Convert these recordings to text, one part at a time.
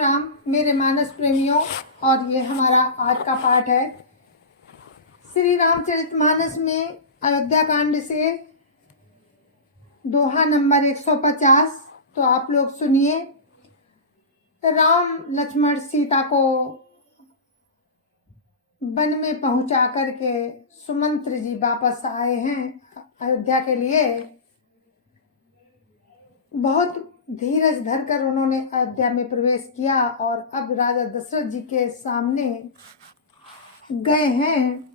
राम मेरे मानस प्रेमियों। और ये हमारा आज का पाठ है श्री रामचरितमानस में अयोध्या कांड से दोहा नंबर 150। तो आप लोग सुनिए। राम लक्ष्मण सीता को वन में पहुंचा करके सुमंत्र जी वापस आए हैं अयोध्या के लिए। बहुत धीरज धरकर उन्होंने अयोध्या में प्रवेश किया और अब राजा दशरथ जी के सामने गए हैं।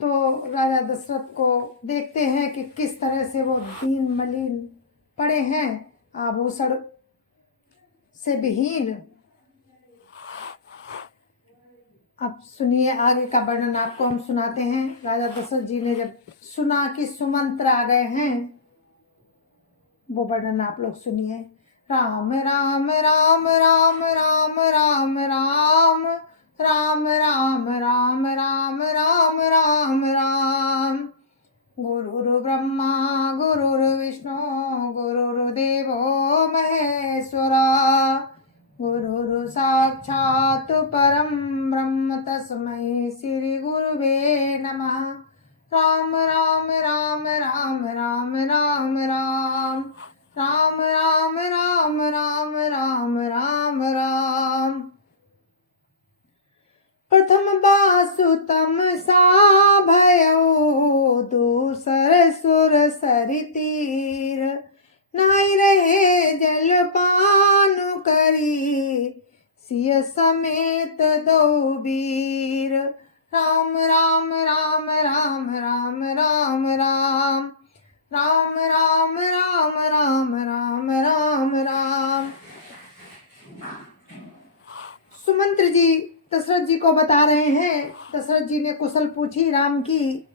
तो राजा दशरथ को देखते हैं कि किस तरह से वो दीन मलिन पड़े हैं, आभूषण से विहीन। अब सुनिए, आगे का वर्णन आपको हम सुनाते हैं। राजा दशरथ जी ने जब सुना कि सुमंत्र आ गए हैं, वो वर्णन आप लोग सुनिए। राम राम राम राम राम राम राम राम राम राम राम राम राम राम। गुरुर् ब्रह्मा गुरुर्विष्णु गुरुर्देवो महेश्वरा, गुरुर् साक्षात् परं ब्रह्म तस्मै श्री गुरुवे नमः। राम राम राम राम राम राम राम राम राम राम राम राम राम राम। प्रथम बासुतम सा भयउ, दूसर सुर सरि तीर। नाई रहे जलपान करी, सिय समेत दो वीर। राम राम राम राम राम राम राम राम राम राम राम राम राम राम। सुमंत्र जी दशरथ जी को बता रहे हैं। दशरथ जी ने कुशल पूछी राम की,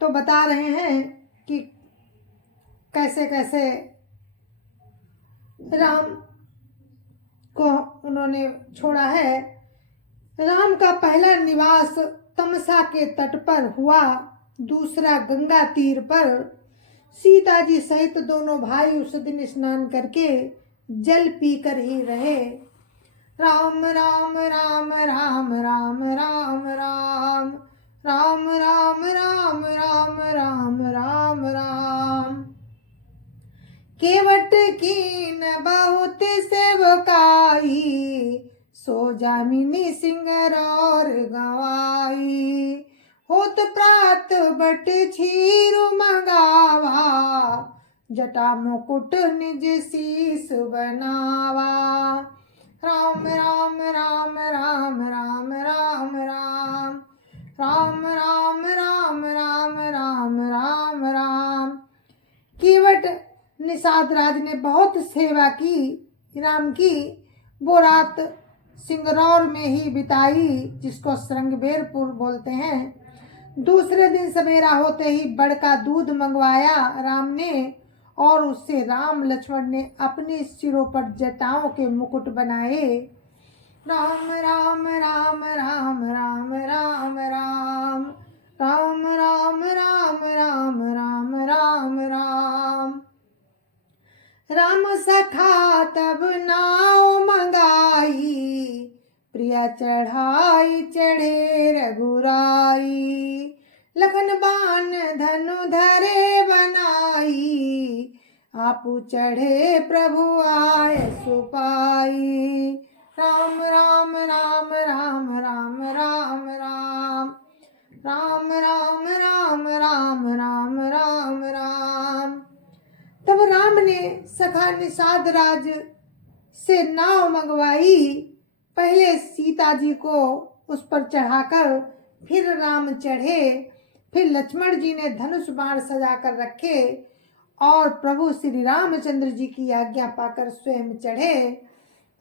तो बता रहे हैं कि कैसे कैसे राम को उन्होंने छोड़ा है। राम का पहला निवास तमसा के तट पर हुआ, दूसरा गंगा तीर पर। सीता जी सहित दोनों भाई उस दिन स्नान करके जल पीकर ही रहे। राम राम राम राम राम राम राम राम राम राम राम राम राम राम। केवट कीन बहुत सेवकाई, सो जामिनी सिंगर और गवाई। होत प्रात बट छीरु मंगावा, जटा मुकुट निज शीस बनावा। राम राम राम राम राम राम राम राम राम राम राम राम राम राम। केवट निषाद राज ने बहुत सेवा की राम की। वो रात सिंगरौर में ही बिताई, जिसको श्रृंगबेरपुर बोलते हैं। दूसरे दिन सवेरा होते ही बड़का दूध मंगवाया राम ने, और उससे राम लक्ष्मण ने अपने सिरों पर जटाओं के मुकुट बनाए। राम राम राम राम राम राम राम राम राम राम राम राम राम राम। राम सखा तब नाव मंगाई, प्रिया चढ़ाई चढ़े रघुराई। लखन बाण धनु धरे बनाई, आपू चढ़े प्रभु आय सुपाई। राम राम राम राम राम राम राम राम राम राम राम राम राम राम। तब राम ने सखा निषाद राज से नाव मंगवाई। पहले सीता जी को उस पर चढ़ाकर फिर राम चढ़े। फिर लक्ष्मण जी ने धनुष बाण सजा कर रखे और प्रभु श्री रामचंद्र जी की आज्ञा पाकर स्वयं चढ़े।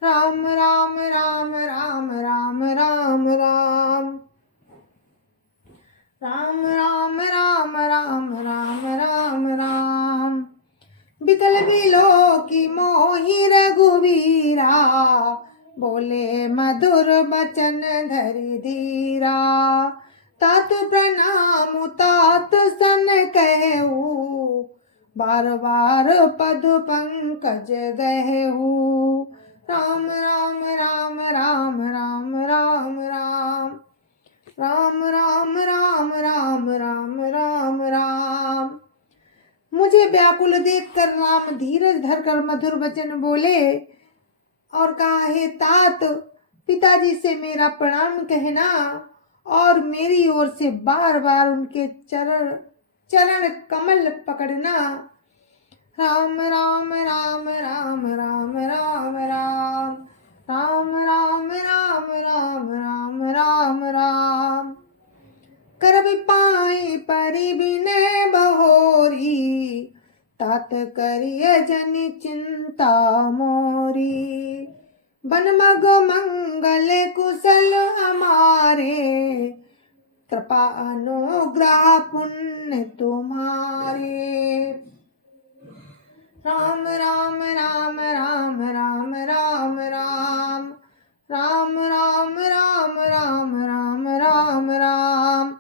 राम राम राम राम राम राम राम राम राम राम राम राम राम राम। बिकल बिलो की मोहि रघुवीरा, बोले मधुर बचन धरि धीरा। तात प्रणाम तात सन कहू, बार बार पद पंकज गहू। व्याकुल देखकर राम धीरज धरकर मधुर वचन बोले और कहा, हे तात, पिताजी से मेरा प्रणाम कहना और मेरी ओर से बार बार उनके चरण कमल पकड़ना। राम राम राम राम राम राम राम राम राम राम राम राम राम राम। कर पाई परि विनय बहोरी, तात करिय जन चिंता मोरी। बन मग मंगल कुशल हमारे, कृपा अनुग्रह पुण्य तुम्हारे। राम राम राम राम राम राम राम राम राम राम राम राम राम राम।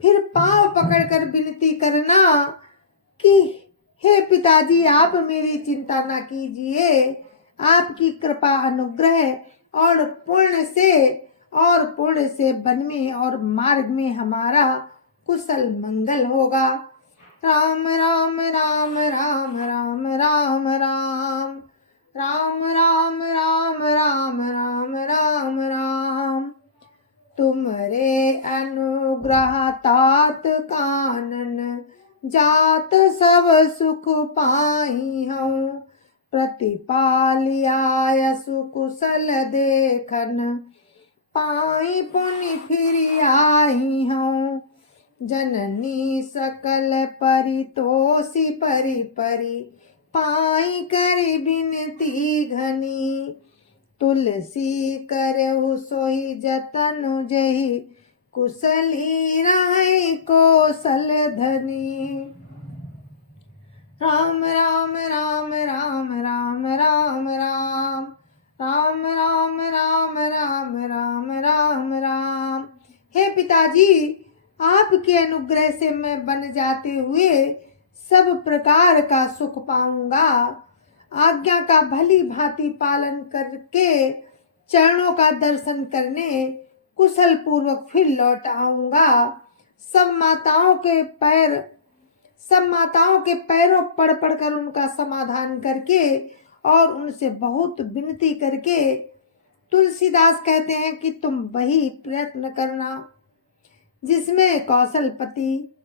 फिर पांव पकड़कर विनती करना कि हे पिताजी, आप मेरी चिंता ना कीजिए, आपकी कृपा अनुग्रह और पुण्य से वन में और मार्ग में हमारा कुशल मंगल होगा। राम राम राम राम राम राम राम राम राम राम राम राम राम राम। तुमरे अनुग्रह तात कानन, जात सब सुख पाई हूँ। प्रतिपालिया यशु कुशल देखन, पाई पुनि फिर आई हूँ। जननी सकल परितोषी परि परि, पाई कर बिनती घनी। तुलसी करहु सोई जतन जही, कुशली राय कौशल धनी। राम राम राम राम राम राम राम राम राम राम राम राम राम राम। हे पिताजी, आपके अनुग्रह से मैं बन जाते हुए सब प्रकार का सुख पाऊंगा। आज्ञा का भली भांति पालन करके चरणों का दर्शन करने कुशल पूर्वक फिर लौट आऊंगा। सब माताओं के पैरों पड़ कर उनका समाधान करके और उनसे बहुत विनती करके, तुलसीदास कहते हैं कि तुम वही प्रयत्न करना जिसमें कौशलपति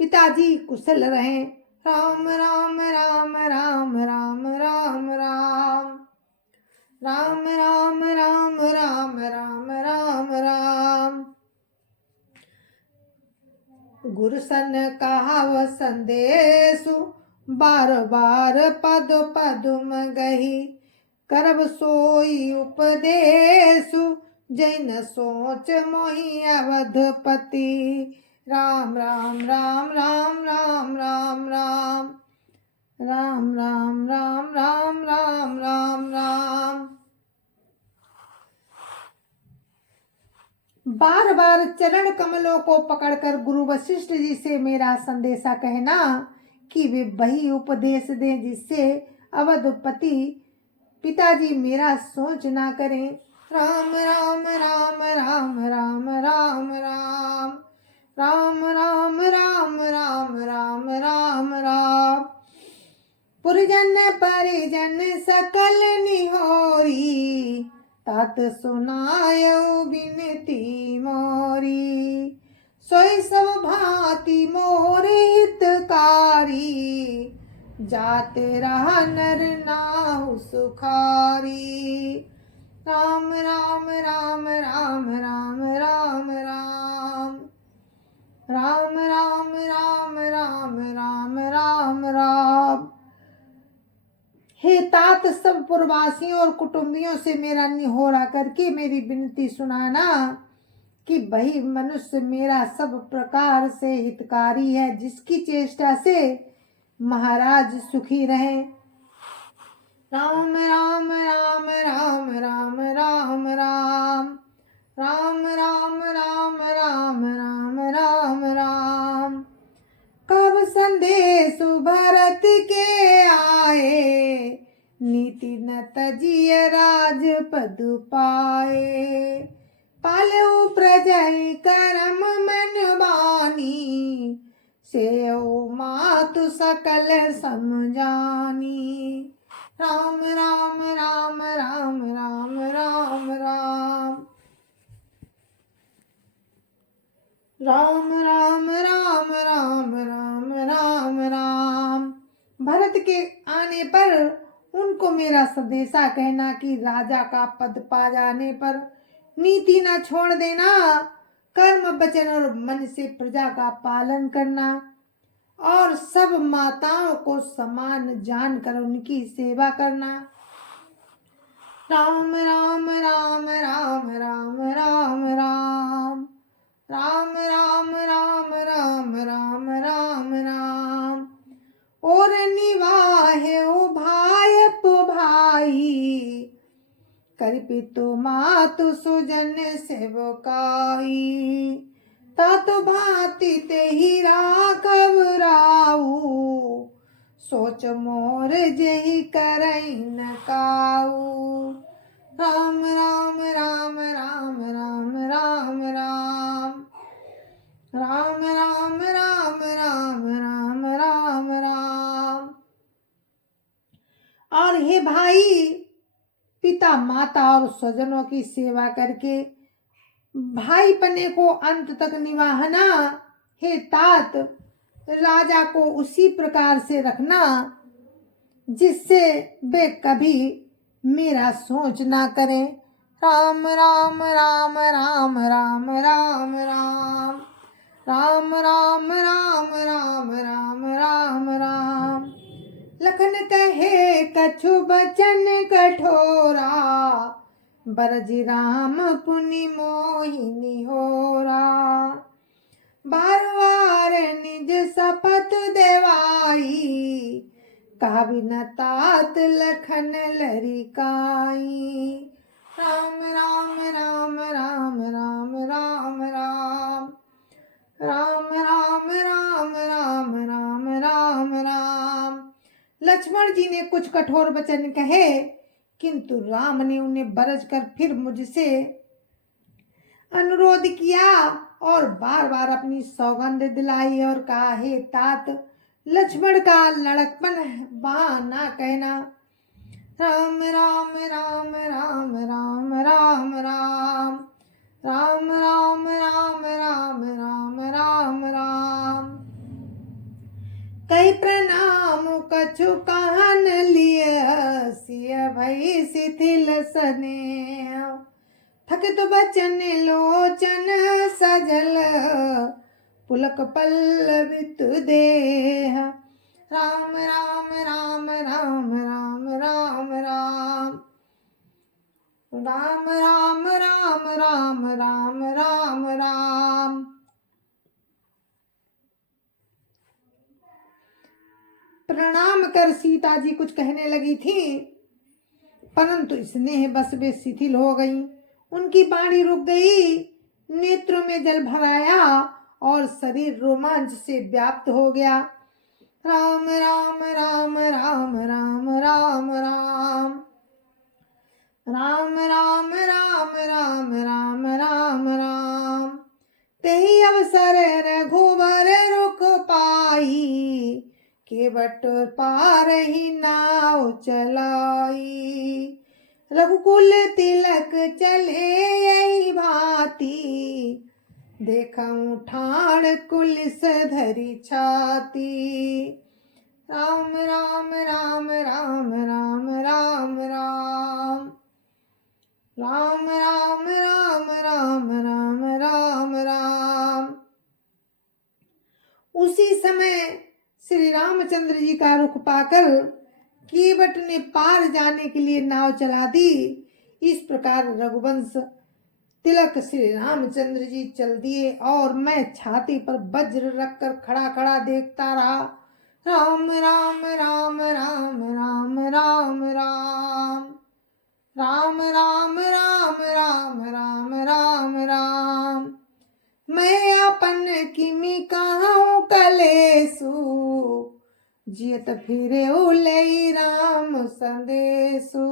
पिताजी कुशल रहें। राम राम राम राम राम राम राम राम राम राम राम राम राम राम। गुरुसन कहाव संदेशु, बार बार पद पदुम गही। करब सोई उपदेशु, जैन सोच मोहि अवधपति। राम राम राम राम राम राम राम राम राम राम राम राम राम राम। बार बार चरण कमलों को पकड़कर गुरु वशिष्ठ जी से मेरा संदेशा कहना कि वे वही उपदेश दें जिससे अवधपति पिताजी मेरा सोच ना करें। राम राम राम राम राम राम राम राम राम राम राम राम राम राम। पुरजन परिजन सकल निहोरी, तात सुनायो बिनती मोरी। सोई सब भांति मोर हितकारी, जाते रहा नर नाहु सुखारी। राम राम राम राम राम राम राम राम राम राम राम राम राम राम। हे तात, सब पुरवासियों और कुटुंबियों से मेरा निहोरा करके मेरी विनती सुनाना कि वही मनुष्य मेरा सब प्रकार से हितकारी है, जिसकी चेष्टा से महाराज सुखी रहे। राम राम राम राम राम राम राम राम राम राम राम राम राम राम। कब संदेश भरत के आए, नीति न तजिय राज पद पाए। पालऊ प्रजय करम मन बानी, से मातु सकल समझानी। राम राम राम राम राम राम राम राम राम राम राम राम राम राम। भरत के आने पर उनको मेरा संदेशा कहना कि राजा का पद पा जाने पर नीति न छोड़ देना, कर्म वचन और मन से प्रजा का पालन करना और सब माताओं को समान जानकर उनकी सेवा करना। राम राम राम राम राम राम राम राम राम राम राम राम राम राम। और निवाहे ओ भाई पो भाई, कर पितु मातु सुजन सेवकाई। तातो भांति ते ही राघव राऊ, सोच मोर जही करई न काऊ। राम राम राम राम राम राम राम राम राम राम राम राम राम राम। और हे भाई, पिता माता और स्वजनों की सेवा करके भाई पने को अंत तक निभाना। हे तात, राजा को उसी प्रकार से रखना जिससे वे कभी मेरा सोच ना करें। राम राम राम राम राम राम राम राम राम राम राम राम राम राम। लखन कहे कछु बचन कठोरा, बरजी राम पुनि मोहिनी होरा। बार बार निज शपथ देवाई, कहा बिना तात लखन लरिकाई। राम राम राम राम राम राम राम राम राम राम राम राम राम राम। लक्ष्मण जी ने कुछ कठोर वचन कहे, किंतु राम ने उन्हें बरज कर फिर मुझसे अनुरोध किया और बार बार अपनी सौगंध दिलाई और कहा, हे तात, लक्ष्मण का लड़कपन बहाना कहना। राम राम राम राम राम राम राम राम राम राम राम राम राम राम। कई प्रणाम कछु कहन लिए, सिय भई शिथिल सने। थकित बचन लोचन सजल, पुलक पल्लवित देह। राम राम राम राम राम राम राम राम राम राम राम राम राम राम। प्रणाम कर सीता जी कुछ कहने लगी थी, परंतु स्नेह बस वे शिथिल हो गई। उनकी वाणी रुक गई, नेत्रों में जल भर आया और शरीर रोमांच से व्याप्त हो गया। राम राम राम राम राम राम राम राम राम राम राम राम राम राम। तेहि अवसर रघुवर रुख पाई, केवट पार ही नाव चलाई। रघुकुल तिलक चले यही भांति, देखऊं ठाण कुलिस धरी छाती। राम राम राम राम राम राम राम राम राम राम राम राम राम राम। उसी समय श्री रामचंद्र जी का रुख पाकर केवट ने पार जाने के लिए नाव चला दी। इस प्रकार रघुवंश तिलक श्री रामचंद्र जी चल दिए और मैं छाती पर वज्र रखकर खड़ा खड़ा देखता रहा। राम राम राम राम राम राम राम राम राम राम राम राम राम राम। मैं अपन किमि कहूँ कलेसु, जियत फिरे उलई राम संदेशु।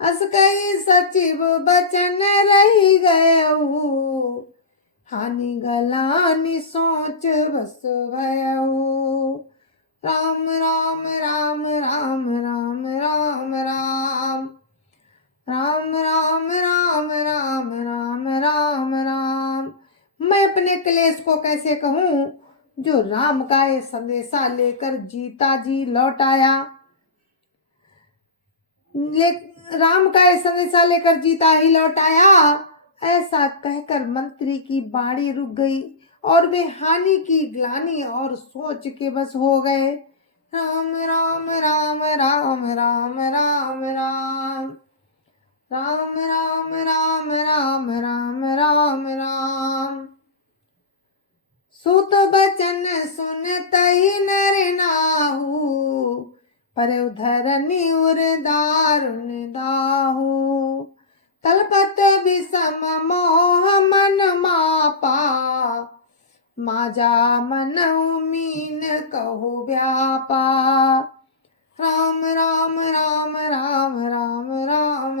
अस कही सचिव बचन रही गयऊ, हानि गलानि सोच बस भयऊ। राम राम राम राम राम राम राम राम राम राम राम राम राम राम। मैं अपने क्लेश को कैसे कहूँ, जो राम का ये संदेशा लेकर जीता जी लौट आया। राम का ये संदेशा लेकर जीता ही लौट आया। ऐसा कहकर मंत्री की बाणी रुक गई और वे हानि की ग्लानि और सोच के बस हो गए। राम राम राम राम राम राम राम राम राम राम राम राम राम राम। सुत बचन सुनतई नर नाहु, पर उधरनि उर दारुण दाहु। तलपत विषम मोह मन मापा, माजा मन मीन कहु व्यापा। राम राम राम राम राम राम राम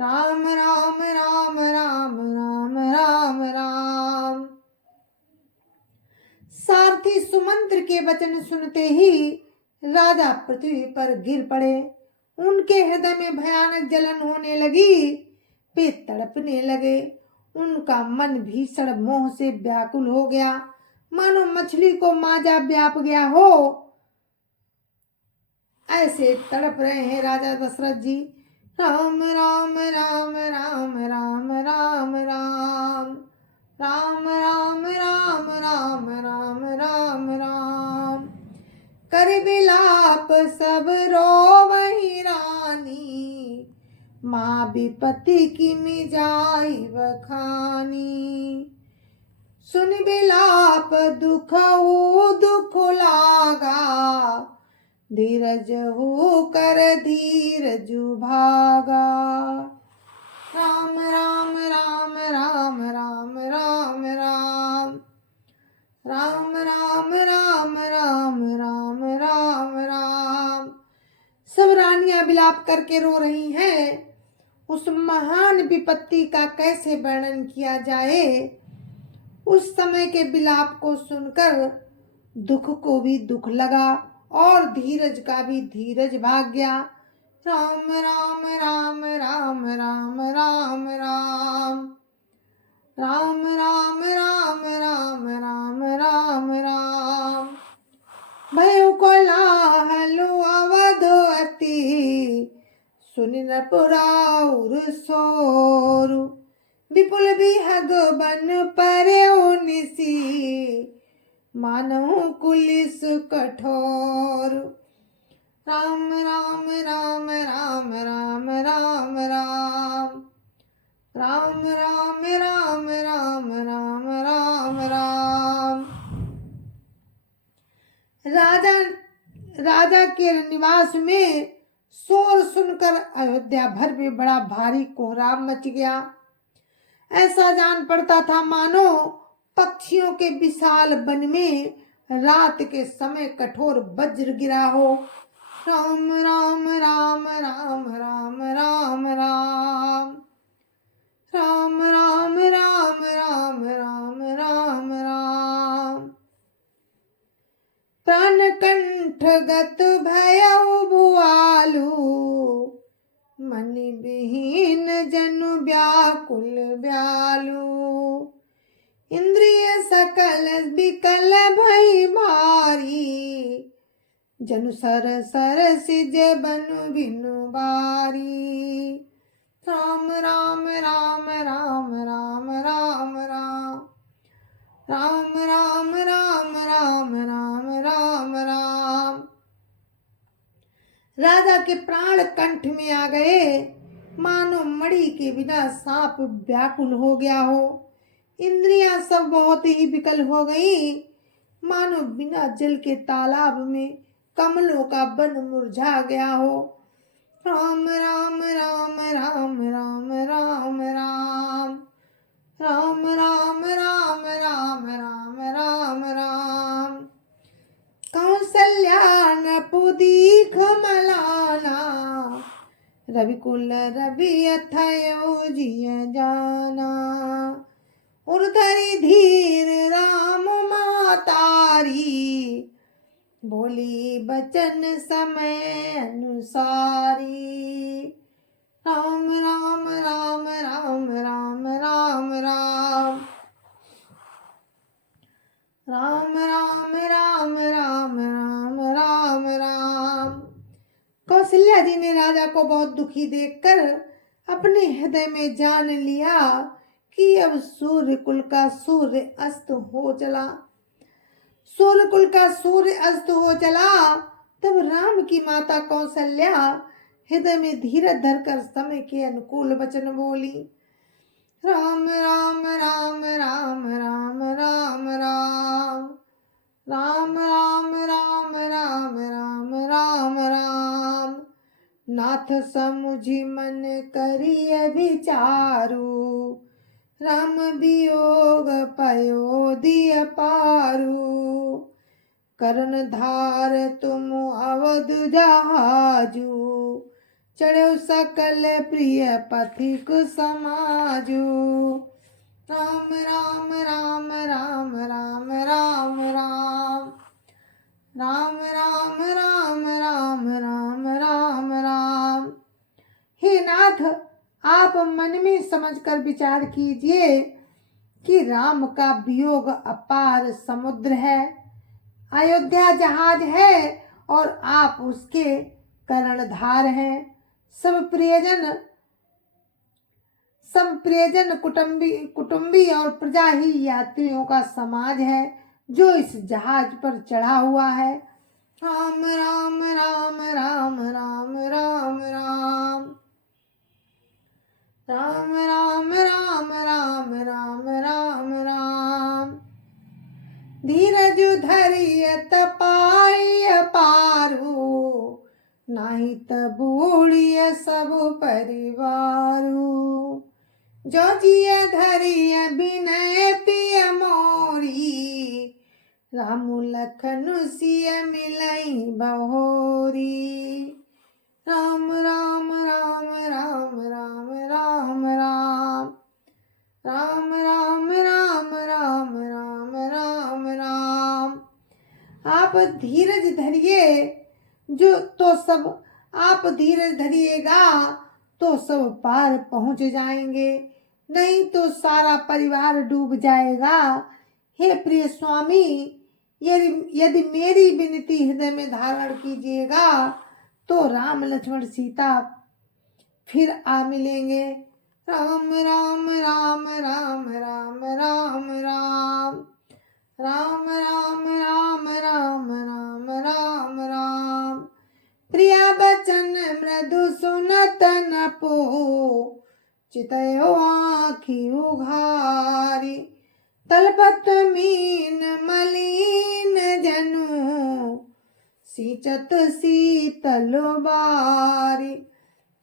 राम राम राम राम राम राम राम। सारथी सुमंत्र के वचन सुनते ही राजा पृथ्वी पर गिर पड़े। उनके हृदय में भयानक जलन होने लगी। वे तड़पने लगे। उनका मन भीषण मोह से व्याकुल हो गया, मानो मछली को माजा व्याप गया हो। ऐसे तड़प रहे हैं राजा दशरथ जी। राम राम राम राम राम राम राम राम राम राम राम राम राम राम। कर विलाप सब रोवहि रानी, माँ विपत्ति की मिजाई बखानी। सुन विलाप दुखऊ दुख लागा, धीरज हो कर धीरजु भागा। राम राम राम राम राम राम राम राम राम राम राम राम राम राम। सब रानियां विलाप करके रो रही हैं। उस महान विपत्ति का कैसे वर्णन किया जाए। उस समय के विलाप को सुनकर दुख को भी दुख लगा और धीरज का भी धीरज भाग गया। राम राम राम राम राम राम राम राम राम राम राम राम राम राम। भयो कोलाहल अवधवती, सुनि नपुराउर सोरु। विपुल विहग बन पर्यो निसी, मानहु कुलिस कठोर। राम राम राम राम राम राम राम राम राम राम राम राम राम राम। राजा के निवास में शोर सुनकर अयोध्या भर में बड़ा भारी कोहराम मच गया। ऐसा जान पड़ता था मानो पक्षियों के विशाल वन में रात के समय कठोर वज्र गिरा हो। राम राम राम राम राम राम राम राम राम राम राम राम राम राम। प्राण कंठ गत भयउ भुआलु, मनि विहीन जनु व्याकुल व्यालु। इंद्रिय सकल विकल भई भारी, जनु सर सर सिज बनु बिनु बारी। राम राम राम राम राम राम राम राम राम राम राम राम राम राम। राजा के प्राण कंठ में आ गए, मानो मणि के बिना सांप व्याकुल हो गया हो। इंद्रियां सब बहुत ही विकल हो गई, मानो बिना जल के तालाब में कमलों का वन मुरझा गया हो। राम राम राम राम राम राम राम राम राम राम राम राम राम राम। कौसल्या नपुदीख मलाना, रविकुल रवि अथयो जिय जाना। उर्धरि धीर राम मातारी, बोली बचन समय अनुसारी। राम राम राम राम राम राम राम राम राम राम राम राम राम राम। कौशल्या जी ने राजा को बहुत दुखी देखकर अपने हृदय में जान लिया कि अब सूर्य कुल का सूर्य अस्त हो चला। सूर्य कुल का सूर्य अस्त हो चला। तब राम की माता कौशल्या हृदय में धीरज धरकर समय के अनुकूल वचन बोली। राम राम राम राम राम राम राम राम राम राम राम राम राम राम। नाथ समुझि मन करिय विचारु, राम वियोग पयोधि पारु। करण धार तुम अवध जहाजु, चढ़ो सकल प्रिय पथिक समाजु। राम राम राम राम राम राम राम राम राम राम राम राम राम राम। हे नाथ, आप मन में समझकर विचार कीजिए कि राम का वियोग अपार समुद्र है, अयोध्या जहाज है और आप उसके कर्णधार हैं। सब प्रियजन कुटुंबी और प्रजा ही यात्रियों का समाज है जो इस जहाज पर चढ़ा हुआ है। राम राम राम राम राम राम राम राम राम राम राम राम राम राम। धीरज धरिय तपाय पारू, नाही तबूढ़िय सब परिवारू। जो जिय धरिय विनय पिय मोरी, रामु लखन सिय मिलई बहोरी। राम राम राम राम राम राम राम राम राम राम राम राम राम राम। आप धीरज धरिए आप धीरज धरिएगा तो सब पार पहुंच जाएंगे, नहीं तो सारा परिवार डूब जाएगा। हे प्रिय स्वामी, यदि मेरी विनती हृदय में धारण कीजिएगा तो राम लक्ष्मण सीता फिर आ मिलेंगे। राम राम राम राम राम राम राम राम राम राम राम राम राम राम। प्रिया बचन मृदु सुनत न पो, चितयो आँखि उघारी। तलपत मीन मलिन जनु, सींचत शीतल बारी।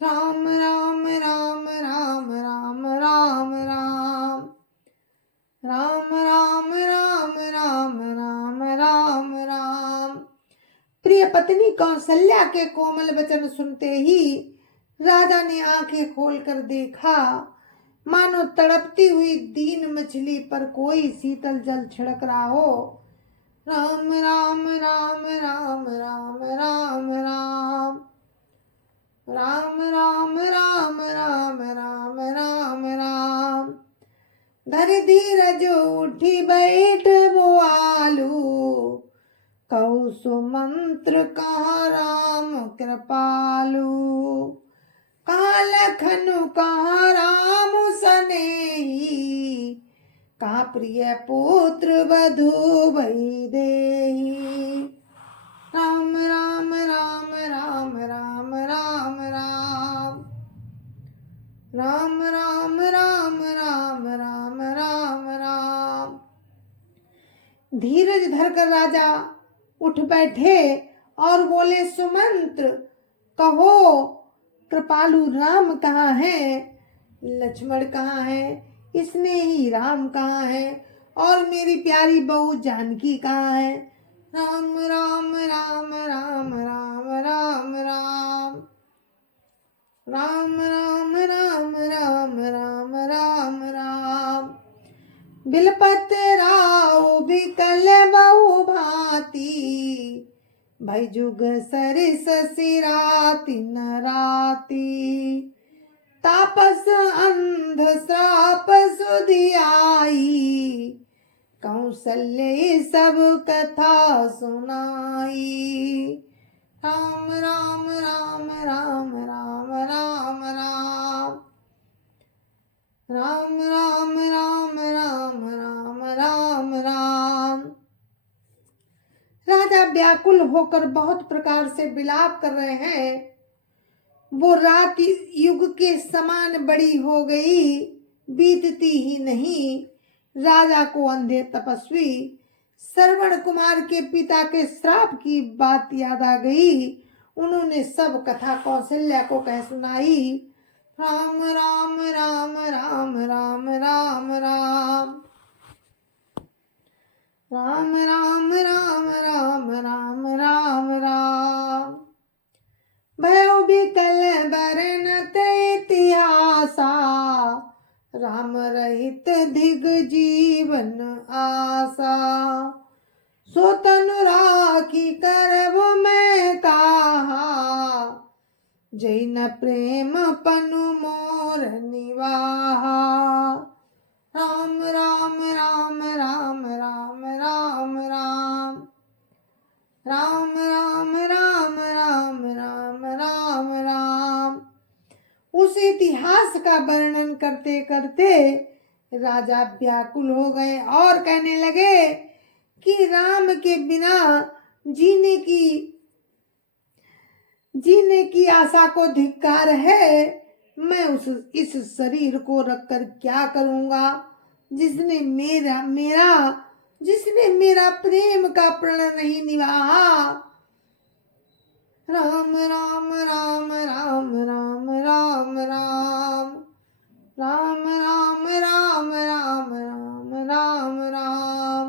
राम राम राम राम राम राम राम राम राम राम राम राम राम राम। प्रिय पत्नी कौशल्या के कोमल वचन सुनते ही राजा ने आंखें खोलकर देखा, मानो तड़पती हुई दीन मछली पर कोई शीतल जल छिड़क रहा हो। राम राम राम राम राम राम राम राम राम राम राम राम राम राम। धरि धीरज उठी बैठ बोआलू, कहु सुमंत्र कहाँ राम कृपालु। कहाँ लखनु कहाँ राम सनेही, कहाँ प्रिय पुत्र वधु वैदेही। राम राम राम राम राम राम राम राम राम राम राम राम राम राम। धीरज धरकर राजा उठ बैठे और बोले, सुमंत्र कहो, कृपालु राम कहाँ है, लक्ष्मण कहाँ है, स्नेही राम कहाँ है और मेरी प्यारी बहू जानकी कहाँ है। राम राम राम राम राम राम राम राम राम राम राम राम राम राम। बिलपत राव बिकल बहु भांति, भई जुग सरिस सिरा तिन राती। तापस अंध श्राप सुधियाई, कौशल्य सब कथा सुनाई। राम राम राम राम राम राम राम, राम राम राम राम राम राम राम। राजा व्याकुल होकर बहुत प्रकार से विलाप कर रहे हैं। वो रात युग के समान बड़ी हो गई, बीतती ही नहीं। राजा को अंधे तपस्वी श्रवण कुमार के पिता के श्राप की बात याद आ गई। उन्होंने सब कथा कौशल्या को कह सुनाई। राम राम राम राम राम राम राम, राम राम राम राम राम राम राम। भयो बिकल बरनत इतिहासा, राम रहित धिग जीवन आशा। सो तनु राखी करब मैं ताहा, जैन प्रेम पनु मोर निवाहा। राम राम राम राम राम राम राम, राम राम राम राम राम राम राम। उस इतिहास का वर्णन करते करते राजा व्याकुल हो गए और कहने लगे कि राम के बिना जीने की आशा को धिक्कार है। मैं इस शरीर को रखकर क्या करूंगा, जिसने मेरा प्रेम का प्रण नहीं निभाया। राम राम राम राम राम राम राम, राम राम राम राम राम राम राम।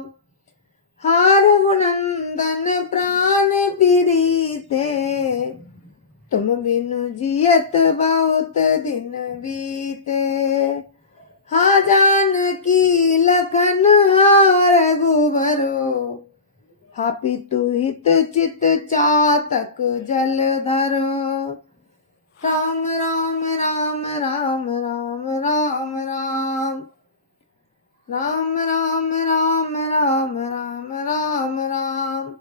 हारु नंदन प्राण पीड़िते, तुम बिनु जियत बहुत दिन बीते। हा जानकी लखन हार रघुबरो, हा पितु हित चित चातक जल धरो। राम राम राम राम राम राम राम, राम राम राम राम राम राम राम।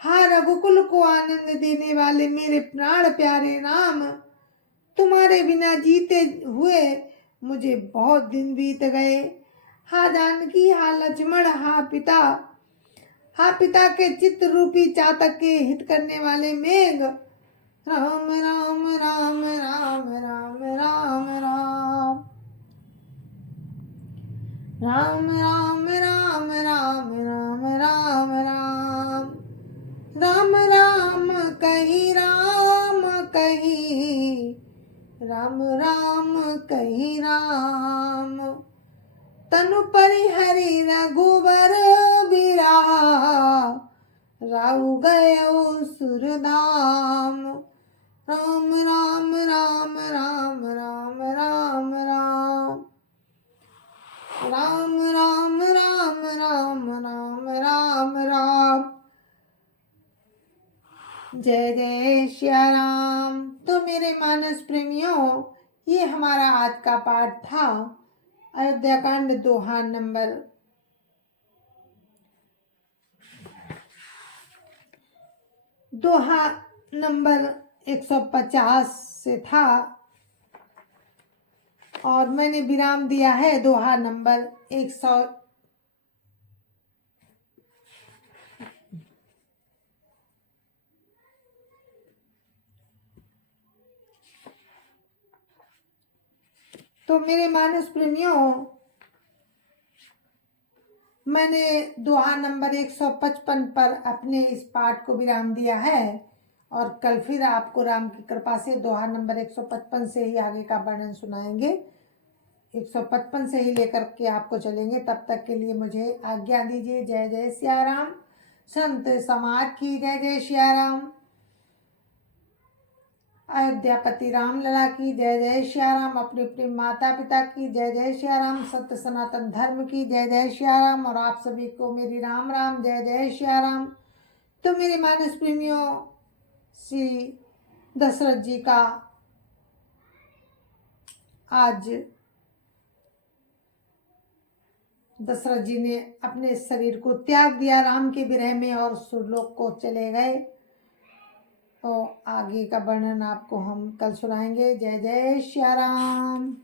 हा रघुकुल को आनंद देने वाले मेरे प्राण प्यारे राम, तुम्हारे बिना जीते हुए मुझे बहुत दिन बीत गए। हा जानकी, हा लक्ष्मण, हा पिता के चित्त रूपी चातक के हित करने वाले मेघ। राम राम राम राम राम राम राम, राम राम राम राम राम राम राम। राम राम कही राम कही, राम राम कही राम। तनु परिहरि रघुबर बिराहा, राहु गयो सुरधाम। राम राम राम राम राम राम राम, राम राम राम राम राम राम राम। जय जय श्या राम। तो मेरे मानस प्रेमियों, ये हमारा आज का पाठ था अयोध्याकांड दोहा नंबर 150 से था, और मैंने विराम दिया है दोहा नंबर 100। तो मेरे मानस प्रेमियों, मैंने दोहा नंबर 155 पर अपने इस पाठ को विराम दिया है, और कल फिर आपको राम की कृपा से दोहा नंबर 155 से ही आगे का वर्णन सुनाएंगे। 155 से ही लेकर के आपको चलेंगे। तब तक के लिए मुझे आज्ञा दीजिए। जय जय सिया राम। संत समाज की जय जय सिया राम। अयोध्यापति राम लला की जय। जय श्या राम। अपने प्रिय माता पिता की जय। जय श्या राम। सत्य सनातन धर्म की जय। जय श्या राम। और आप सभी को मेरी राम राम जय। जय श्या राम। तो मेरे मानस प्रेमियों, श्री दशरथ जी का आज दशरथ जी ने अपने शरीर को त्याग दिया राम के विरह में और सुरलोक को चले गए। तो आगे का वर्णन आपको हम कल सुनाएंगे। जय जय श्या राम।